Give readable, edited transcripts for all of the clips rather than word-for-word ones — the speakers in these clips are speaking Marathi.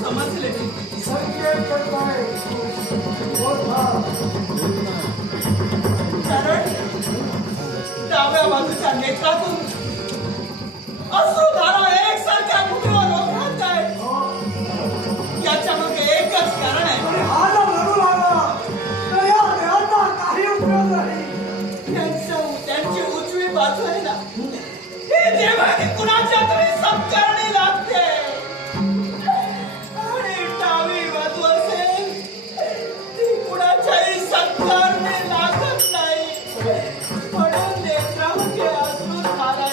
समजले मी. कारण डाव्या बाजूच्या नेत्रातून अश्रुधारा एकसारख्या मुठीवर ओघळत आहे. याच्या मागे एकच कारण आहे. त्यांची उजवी बाजू आहे ना, ही देवाने कुणाच्या तरी सत्कारणी लागते आणि डावी बाजू असेल ती कुणाच्याही सत्कारणी लागत नाही. म्हणून नेत्रामध्ये अश्रुधारा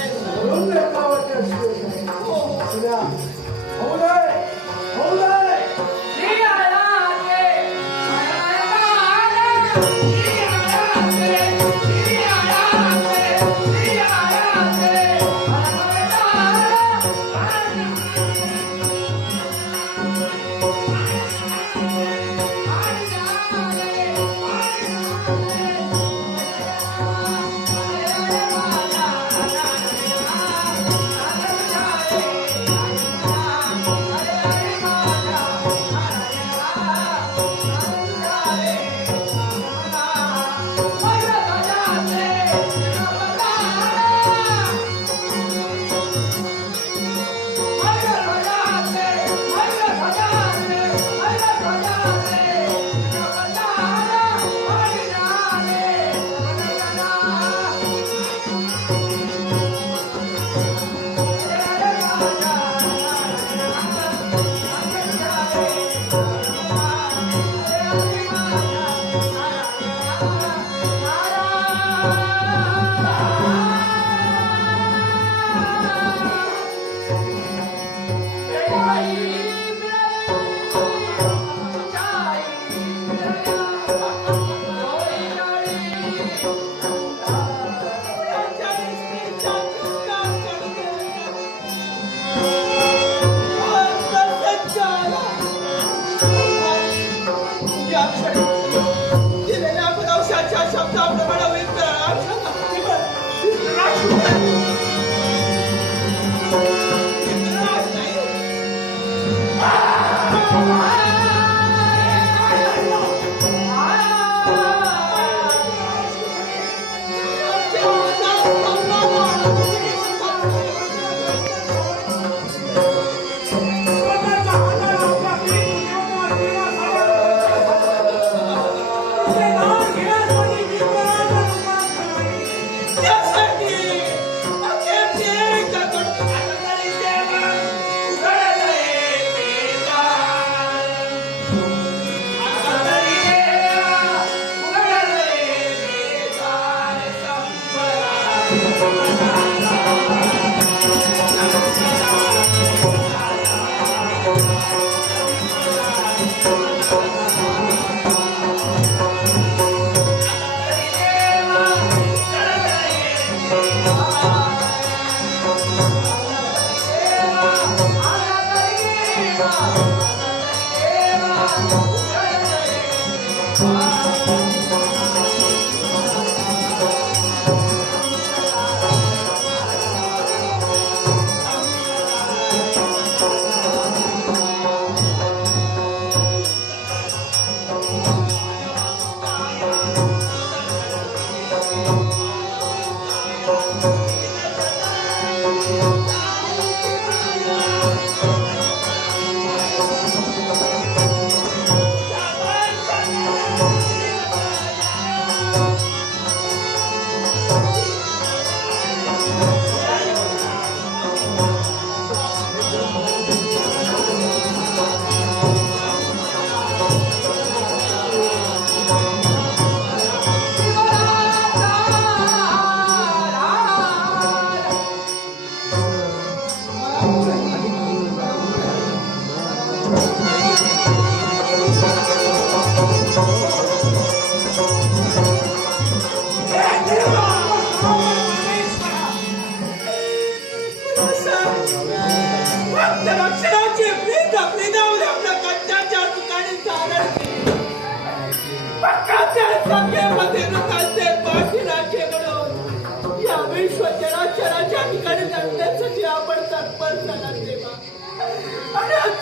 विश्व चराचराच्या ठिकाणी जाण्यासाठी आपण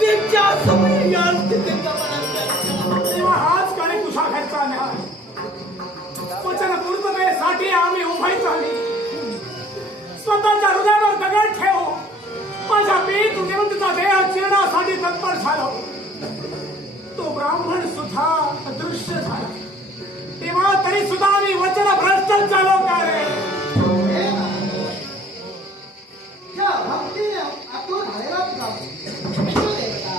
मृत्यूच्या समयी या स्थितीत मला तेव्हा हाच काळी तुझा घरचा न्याय वचन पूर्ततेसाठी आम्ही उभे झाली स्वतःच्या हृदयावर दगड ठेवू माझ्या पीठ निवृत्तीचा देह चिरण्यासाठी तत्पर झालो तो ब्राह्मण सुद्धा अदृश्य झाला तेव्हा तरी सुद्धा आम्ही वचन भ्रष्ट झालो का रे या भक्तीने आतून हैराण जाऊ विष्णुदेवता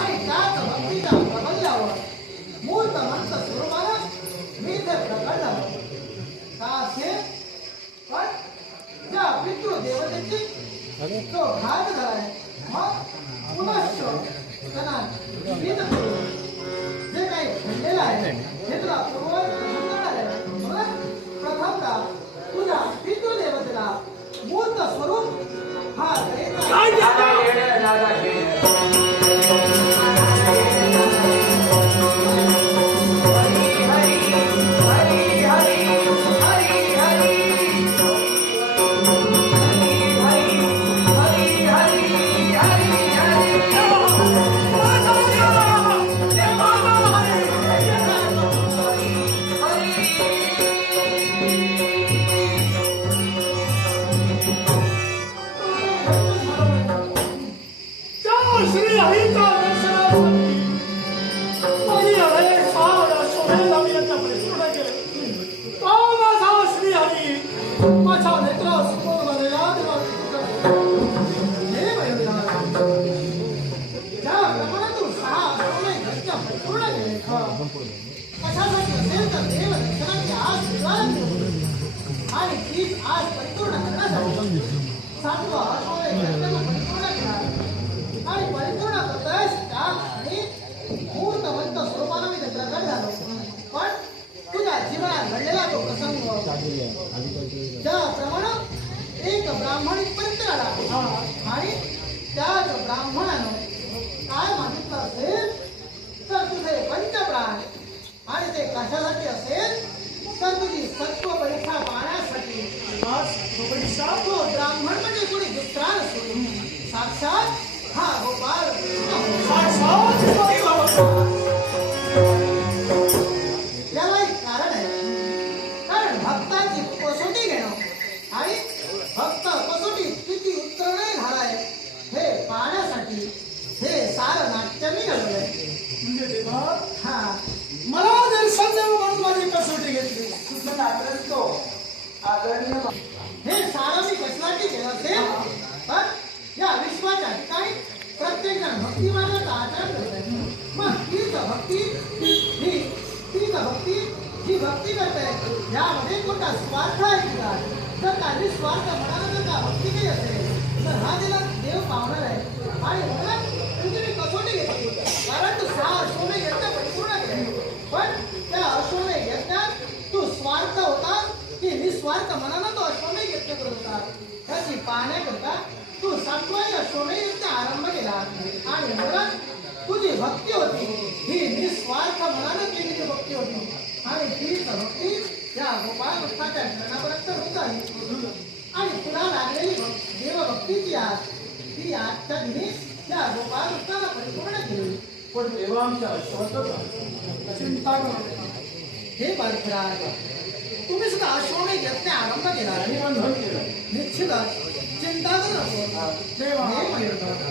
आणि त्याच भक्तीच्या प्रबंधावर मूर्त मंत्र स्वरूपानं मी ते प्रकट झालो का असे पण त्या पितृदेवतेची तो घात झालाय मग पुनश्च त्यांना विविध करून जे काही घडलेलं आहे हे तुला पूर्ववत सांगणार आहे म्हणून प्रथमतः तुझ्या पितृदेवतेला मूर्त स्वरूप हा श्री हरीचा दर्शनासाठी माझी हृदय सावळा शोभेला मी यांच्या प्रयत्न केले तो माझा श्री हरी माझ्या नेत्रास पूर्ण हे वयोवृद्ध ज्या प्रमाणातून 6 आठवडे घटना पूर्ण केले कशासाठी असेल तर देव दर्शनाची आज निवारण केली आणि तीच आज परिपूर्ण करण्यासाठी 7 आठवडे घटना परिपूर्ण केला आणि परिपूर्ण करताच त्या आणि मूर्तवंत स्वरूपानं मी प्रकट झालो पण तुझ्या जीवनात घडलेला तो प्रसंग त्याप्रमाणे एक ब्राह्मण इथपर्यंत आला आणि त्याच ब्राह्मणानं काय मागितलं असेल तर तुझे पंचप्राण आणि ते कशासाठी असेल तर तुझी सत्व परीक्षा पाहण्यासाठी तो ब्राह्मण म्हणजे कोणी दुसरा नसून साक्षात हा गोपाळ याला एक कारण आहे कारण भक्तांची कसोटी घेणं आणि भक्त कसोटीत किती उत्तरणे झालाय हे पाहण्यासाठी हे सारं नाट्य मी घडवलंय म्हणजे देवा हा मला दर्शन देऊ म्हणून माझी कसोटी घेतली तुझं नात्रच तो आदरणीय हे सारं मी कशासाठी केलं असेल पण या विश्वाच्या ठिकाणी प्रत्येक जण भक्ती मार्गाचा आचरण करत आहे मग तीच भक्ती जी भक्ती करते यामध्ये कोणता स्वार्थ आहे का जर का निस्वार्थ म्हणाला जर का भक्ती काही असेल तर हा दिला देव पावणार आहे आणि म्हणून तुझी मी कसोटी घेतली कारण तू 6 अश्वमेध यज्ञ परिपूर्ण केले पण त्या अश्वमेध यज्ञात तू स्वार्थ होता की निस्वार्थ मनानं तो अश्वमेध यज्ञ करत होता त्याची पाहण्याकरता तू 7व्या अश्वमेध यज्ञ आरंभ केला आणि म्हणून तुझी भक्ती होती ही निस्वार्थ मनानं केलेली भक्ती होती आणि तीच भक्ती या गोपाळ भक्ताच्या चरणापर्यंत होत आहे आणि तुला लागलेली देवभक्तीची आज ती आजच्या दिनी त्या गोपाळ भक्ताला परिपूर्ण केली पण देवा आमच्या अश्वाचा चिंता करू हे बालकराज तुम्ही सुद्धा अश्वमेध यज्ञ आरंभ केला आणि बंधन केलं निश्चितच चिंता करू नको देवा हे मयूरनाथ